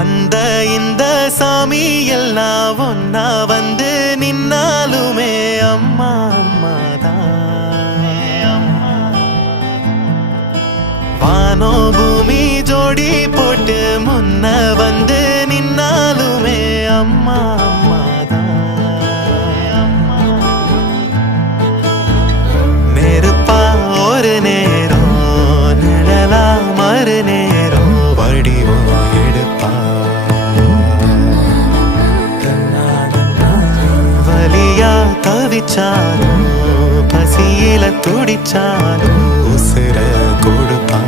அந்த இந்த சாமி எல்லாம் ஒன்னா வந்து நின்னாலுமே அம்மா அம்மாதான். வானோ பூமி ஜோடி போட்டு முன்ன வந்து நின்னாலுமே அம்மா அம்மாதான். நெருப்பா ஒரு நேரம் நிழலா மறு நேரம் வடிவம் எடுப்பா. வலியா தவிச்சாலும் பசியில துடிச்சாலும் உசுர கொடுப்பா.